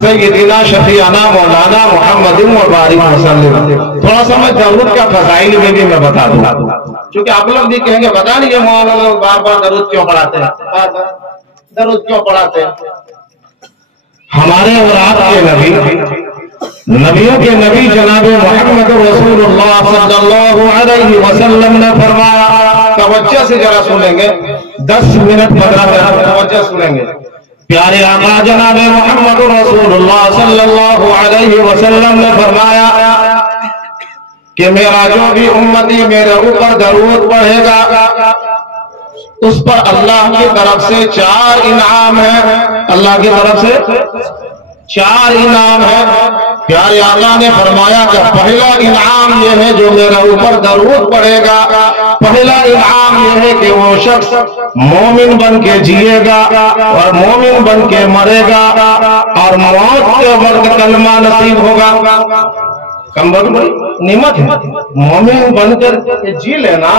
سیدنا شفیعنا مولانا محمد مبارک وسلم۔ تھوڑا سا میں درود کا فضائل میں بھی میں بتا دوں، چونکہ آپ لوگ بھی کہیں گے پتا نہیں یہ مولانا لوگ بار بار درود کیوں پڑھاتے ہیں، درود کیوں پڑھاتے ہیں۔ ہمارے اور آپ کے نبی، نبیوں کے نبی جناب محمد رسول اللہ صلی اللہ علیہ وسلم نے فرمایا، توجہ سے ذرا سنیں گے، 10 منٹ 15 منٹ توجہ سنیں گے۔ پیارے آقا جناب محمد رسول اللہ صلی اللہ علیہ وسلم نے فرمایا کہ میرا جو بھی امتی میرے اوپر درود پڑھے گا اس پر اللہ کی طرف سے 4 انعام ہیں، اللہ کی طرف سے 4 انعام ہیں۔ پیارے آقا نے فرمایا کہ پہلا انعام یہ ہے جو میرے اوپر درود پڑھے گا، پہلا انعام یہ ہے کہ وہ شخص مومن بن کے جیے گا اور مومن بن کے مرے گا اور موت کے وقت کلمہ نصیب ہوگا۔ کم بڑی نعمت ہے، مومن بن کر جی لینا،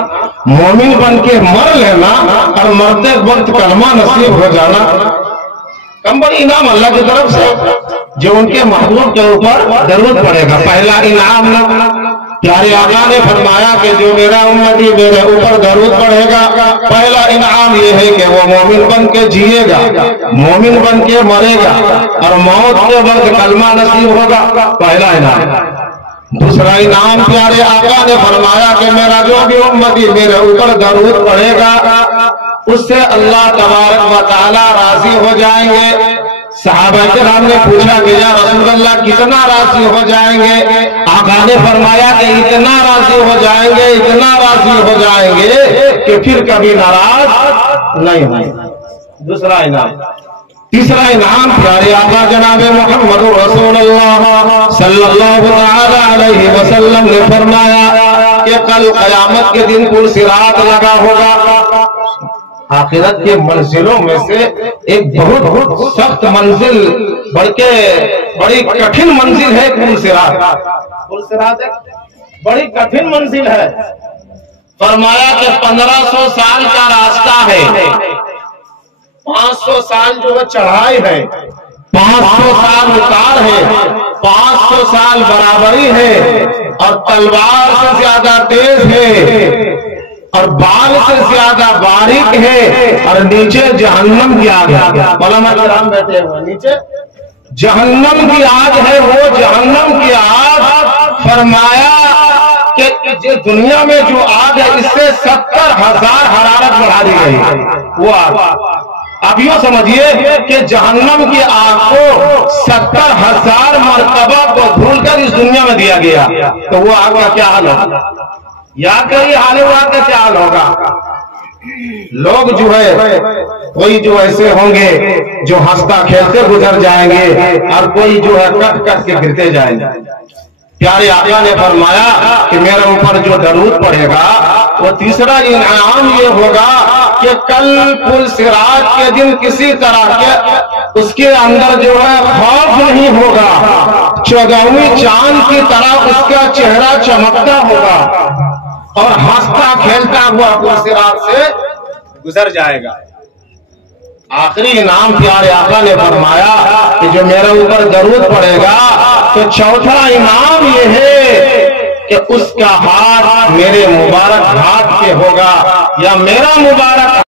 مومن بن کے مر لینا اور مرتے وقت کلمہ نصیب ہو جانا، کم بڑی انعام اللہ کی طرف سے جو ان کے محبوب کے اوپر درود پڑے گا۔ پہلا انعام نہ پیارے آقا نے فرمایا کہ جو میرا امتی میرے اوپر درود پڑھے گا پہلا انعام یہ ہے کہ وہ مومن بن کے جیے گا، مومن بن کے مرے گا اور موت کے وقت کلمہ نصیب ہوگا، پہلا انعام۔ دوسرا انعام پیارے آقا نے فرمایا کہ میرا جو بھی امتی میرے اوپر درود پڑھے گا اس سے اللہ تبارک و تعالی راضی ہو جائیں گے۔ صحابہ کرام نے پوچھا کہ یا رسول اللہ کتنا راضی ہو جائیں گے؟ آقا نے فرمایا کہ اتنا راضی ہو جائیں گے، اتنا راضی ہو جائیں گے کہ پھر کبھی ناراض نہیں ہوں گے۔ دوسرا انعام۔ تیسرا انعام پیارے آقا جناب محمد رسول اللہ صلی اللہ علیہ وسلم نے فرمایا کہ کل قیامت کے دن پرصراط لگا ہوگا۔ آخرت کے منزلوں میں سے ایک بہت سخت منزل بلکہ بڑی کٹھن منزل ہے پرصراط۔ پرصراط ایک بڑی کٹھن منزل ہے۔ فرمایا کہ 1500 سال کا راستہ ہے، 500 سال جو ہے چڑھائی ہے، 500 سال اتار ہے، 500 سال برابری ہے اور تلوار سے زیادہ تیز ہے اور بال سے زیادہ باریک ہے اور نیچے جہنم کی آگ ہے۔ علماء کرام بیٹھے ہوئے، نیچے جہنم کی آگ ہے، وہ جہنم کی آگ فرمایا کہ دنیا میں جو آگ ہے اس سے 70,000 حرارت بڑھا دی گئی ہے وہ آگ۔ اب یوں سمجھیے کہ جہنم کی آگ کو 70,000 مرتبہ کو دھول کر اس دنیا میں دیا گیا تو وہ آگ کا کیا حال ہوگا؟ یا کئی حال کا کیا حال ہوگا؟ لوگ جو ہے کوئی جو ایسے ہوں گے جو ہنستا کھیلتے گزر جائیں گے اور کوئی جو ہے کٹ کٹ کے گرتے جائیں گے۔ پیارے آقا نے فرمایا کہ میرے اوپر جو درود پڑھے گا وہ تیسرا انعام یہ ہوگا کہ کل پرصراط کے دن کسی طرح کے اس کے اندر جو ہے خوف نہیں ہوگا، 14ویں چاند کی طرح اس کا چہرہ چمکتا ہوگا اور ہنستا کھیلتا ہوا پرصراط سے گزر جائے گا۔ آخری انعام پیارے آقا نے فرمایا کہ جو میرے اوپر درود پڑے گا تو چوتھا انعام یہ ہے کہ اس کا ہاتھ میرے مبارک ہاتھ پہ ہوگا یا میرا مبارک